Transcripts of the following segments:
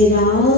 You.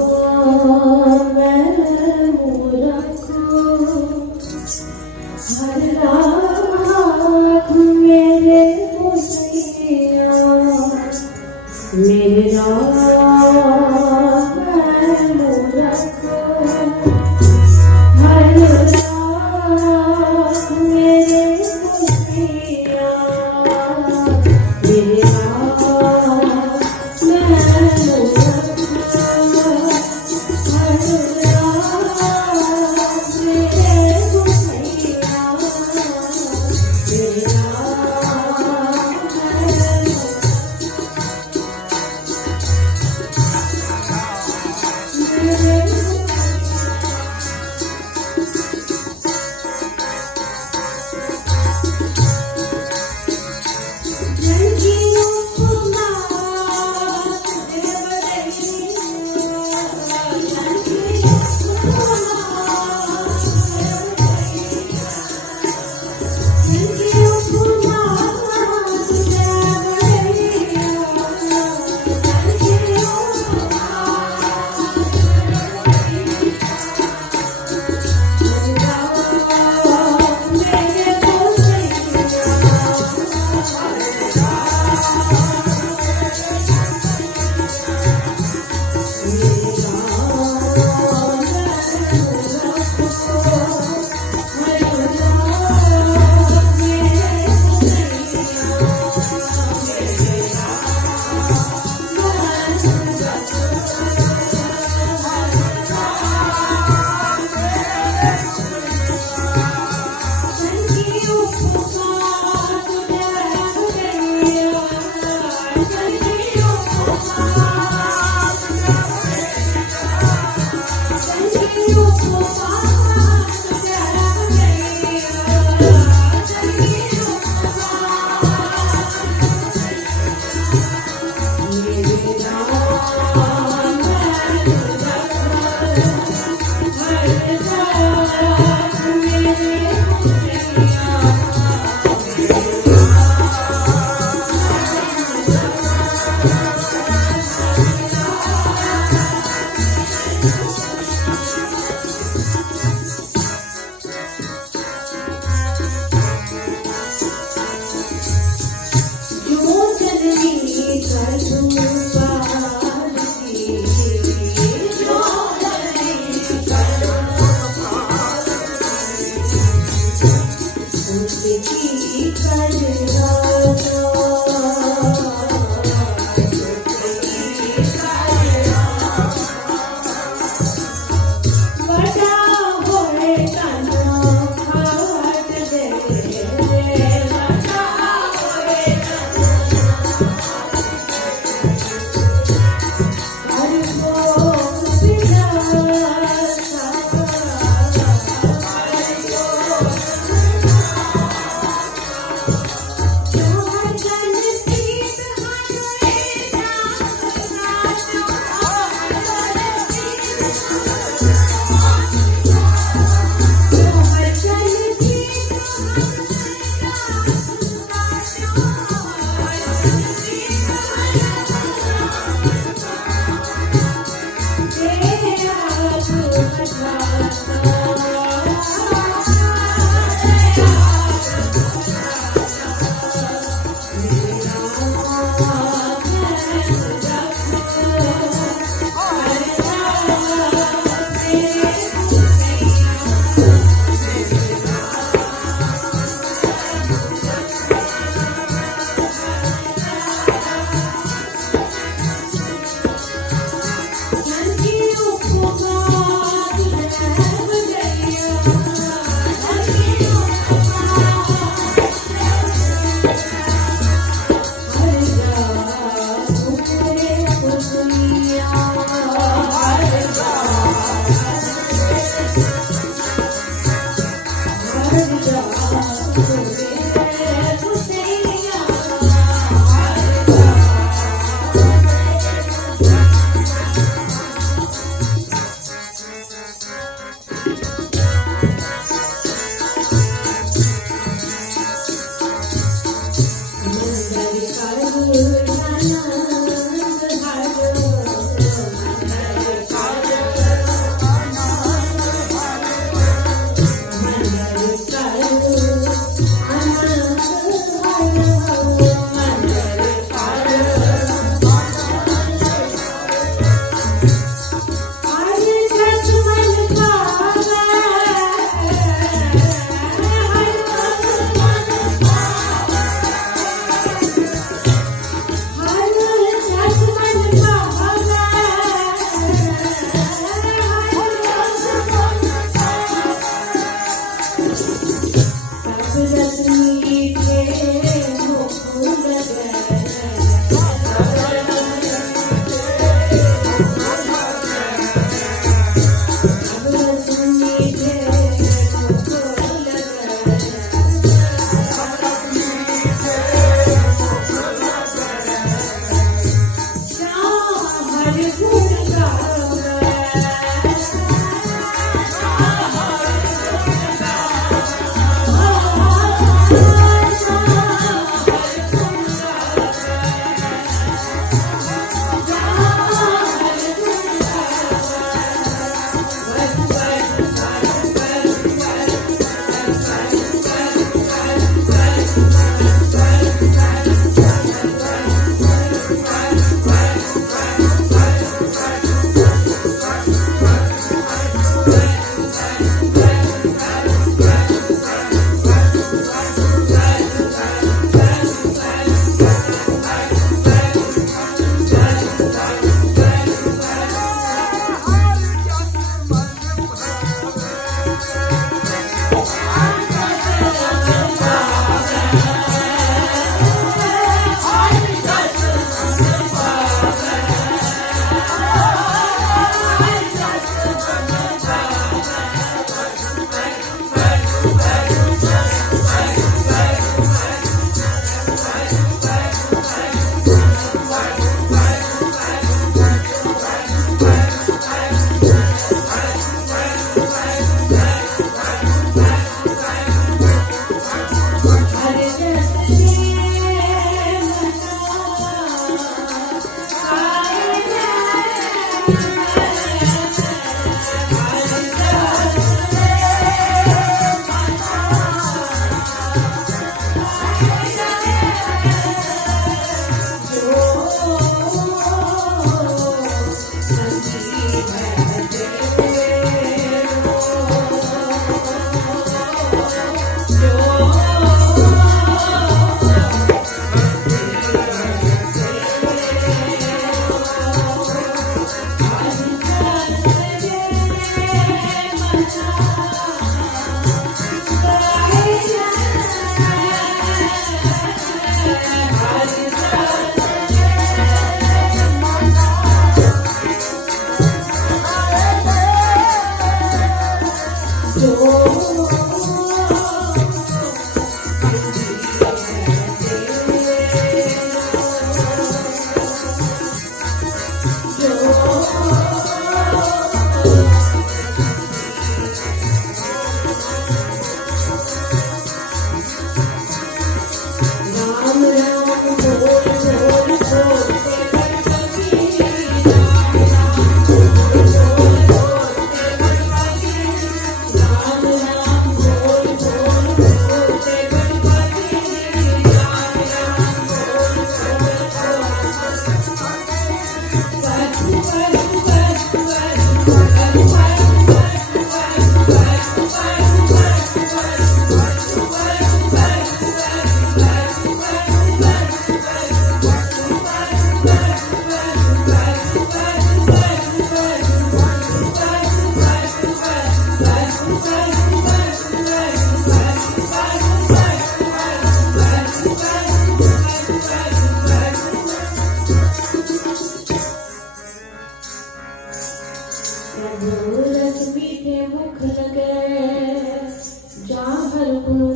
रस मीठे मुख लगे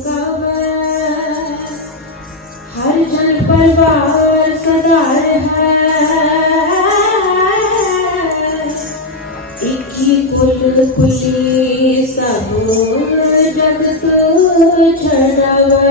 गावे। हर जन परिवार है। एक ही कुल कुली सब जगत छड़वे।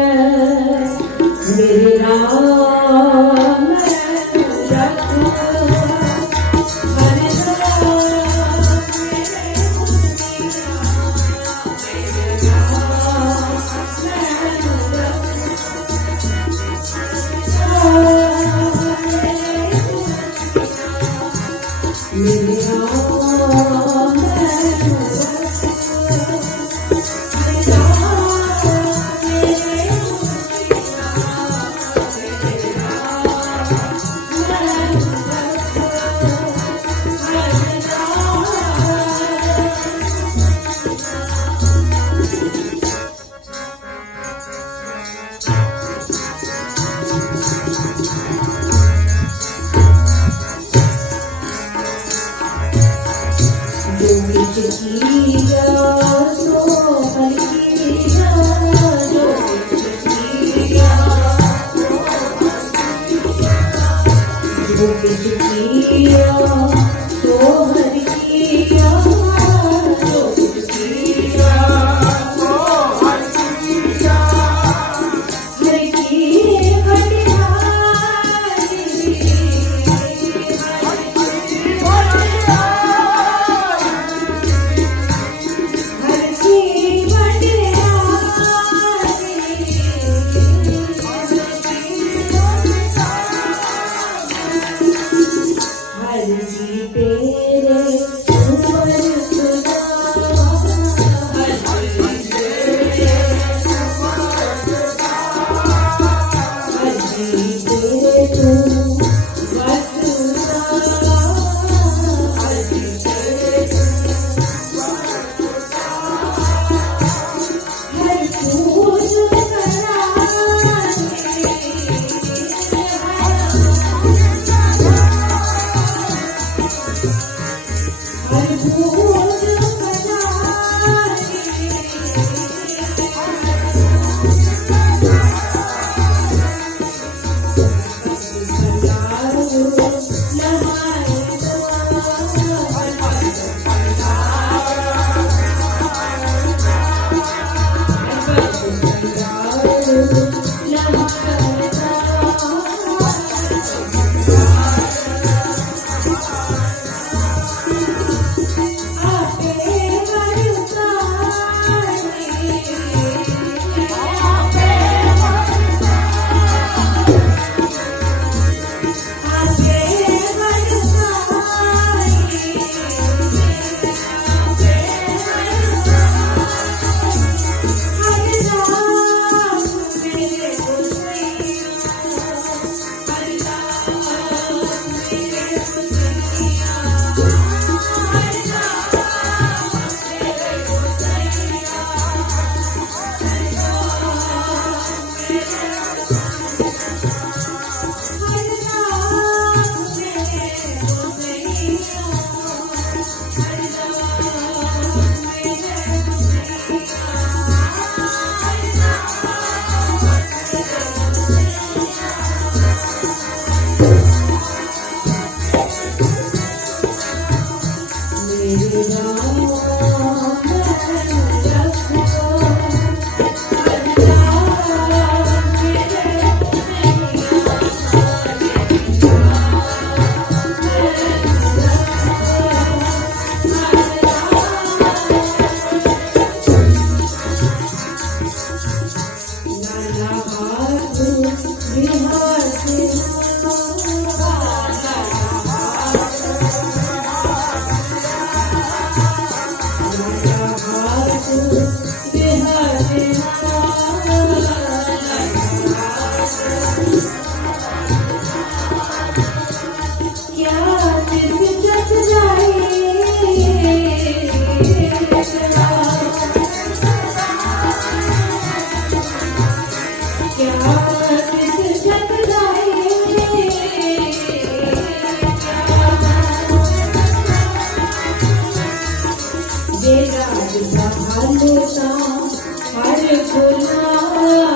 지나 한도사 발을 굴러